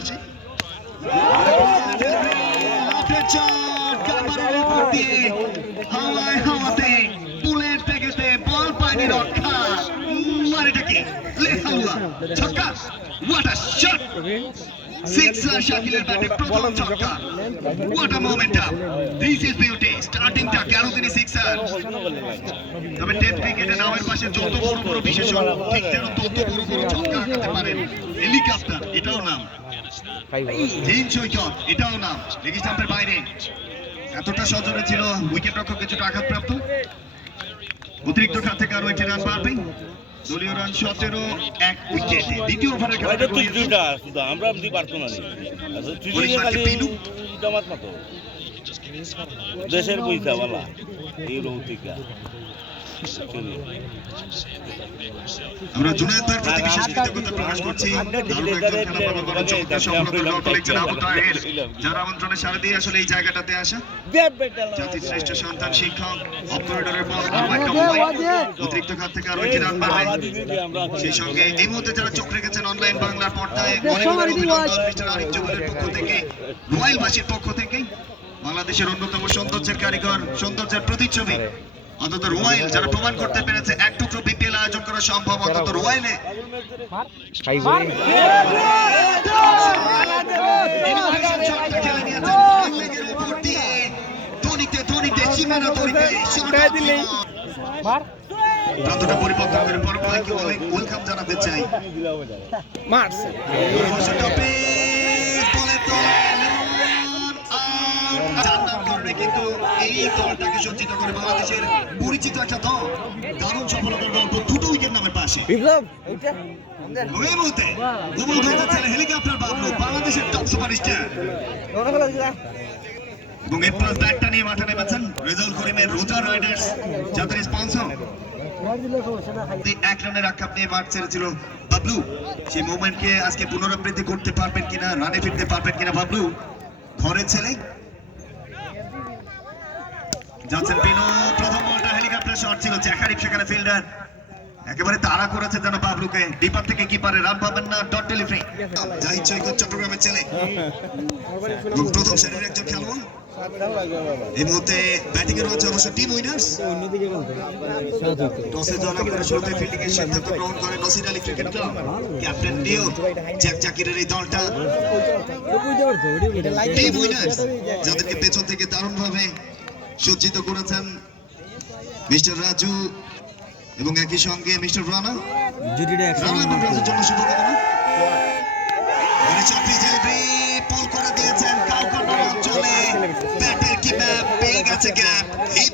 আসে। হাওয়ায় হাওয়াতে বুলেট বেগেতে বল পায়নি রক্ষা। এটা কি লেহাউয়া ছক্কা, হোয়াট আ শট, সিক্সার শাকিলের ব্যাটে প্রথম ছক্কা, what a momentum, this is beauty. স্টার্টিংটা কেন তিনি সিক্সার, তবে টেস্ট ক্রিকেটে নামের পাশে যত বড় বড় বিশেষণ ঠিক যেন তত বড় বড় ছক্কা আঁকাতে পারেন। হেলিকপ্টার এটাও নাম, জিন সৈকত এটাও নাম, লেগ স্টাম্পের বাইরে এতটা সজোরে ছিল উইকেট রক্ষক কিছুটা আঘাতপ্রাপ্ত। অতিরিক্ত খাত থেকে আরো একটি রান পাবে, দলীয় রান 17 1 উইকেটে। দ্বিতীয় ওভারের খেলাটা আমরা পারতো না দেশের পয়সা বলা এই রৌতিকা। আমরা জুনায়েদ ভাইয়ের প্রতি বিশেষ কৃতজ্ঞতা প্রকাশ করছি। দারুণ একজন খেলা প্রদর্শন, চমৎকার সফলতার গল্প লিখছেন আবু তাহের, যারা আমন্ত্রণে সাড়া দিয়ে আসলে এই জায়গাটাতে আসা। জাতির শ্রেষ্ঠ সন্তান শিক্ষক, অফ করিডোরের বল আরো একটা অতিরিক্ত খাত থেকে আরো একটি রান পাবে। সেই সঙ্গে এই মুহূর্তে যারা চোখ রেখেছেন অনলাইন বাংলার পর্দায়, অনেক অভিনন্দন মিস্টার আরিফ জহুরের পক্ষ থেকে, রয়্যালবাসীর পক্ষ থেকে। বাংলাদেশের অন্যতম সৌন্দর্যের কারিগর, সৌন্দর্যের প্রতিচ্ছবি অন্তত রয়্যাল, যারা প্রমাণ করতে পেরেছে এক টুকরো বিপিএল আয়োজন করা সম্ভব অন্তত রয়্যালে। প্রান্তটা পরিবর্তন করে পরবর্তী ওয়েলকাম জানাতে চাই। কিন্তু এই দলটাকে সজ্জিত করে বাংলাদেশের পরিচিত একটা দল, দারুণ সফলতার গল্প, দুটো উইকেট নামের পাশে। এই মুহূর্তে গোবল ভাইদের ছেলে হেলিকপ্টার বাবলু, বাংলাদেশের টপ সুপারস্টার, এবং এ প্লাস ব্যাটটা নিয়ে মাঠে নেমেছেন রেজাউল করিমের রোজা রাইডার্স, যাদের স্পন্সর। এক রানের আক্ষেপ নিয়ে মাঠ ছেড়েছিল বাবলু, সেই মোমেন্টকে আজকে পুনরাবৃত্তি করতে পারবেন কিনা, রানে ফিরতে পারবেন কিনা বাবলু। ঘরের ছেলে যাচ্ছেন পিনো, প্রথম বলটা হেলিকপ্টার শট ছিল, জ্যাকারিফ সেখানে ফিল্ডার একেবারে তাড়া করেছে যেন বাবলুকে, ডিপার থেকে কিপারে রান পাবেন না, ডট ডেলিভারি। জাহিদ সৈকত চট্টগ্রামের ছেলে, প্রথম শ্রেণীর একজন খেলোয়াড়। এই মুহূর্তে ব্যাটিং এ রয়েছে অবশ্য টিম উইনার্স। টসে জয়লাভ করে শুরুতে ফিল্ডিং এর সিদ্ধান্ত গ্রহণ করে Nasir Ali cricket club, captain নিউ জ্যাক জাকিরের এই দলটা টিম উইনার্স, যাদেরকে পেছন থেকে দারুণ ভাবে সজ্জিত করেছেন মিস্টার রাজু এবং একই সঙ্গে মিস্টার রানা। রানা এবং রাজুর জন্য শুভকামনা। পোল করে দিয়েছেন কাউকার অঞ্চলে, ব্যাটের কি ম্যাপ পেয়ে গেছে গ্যাপ, এই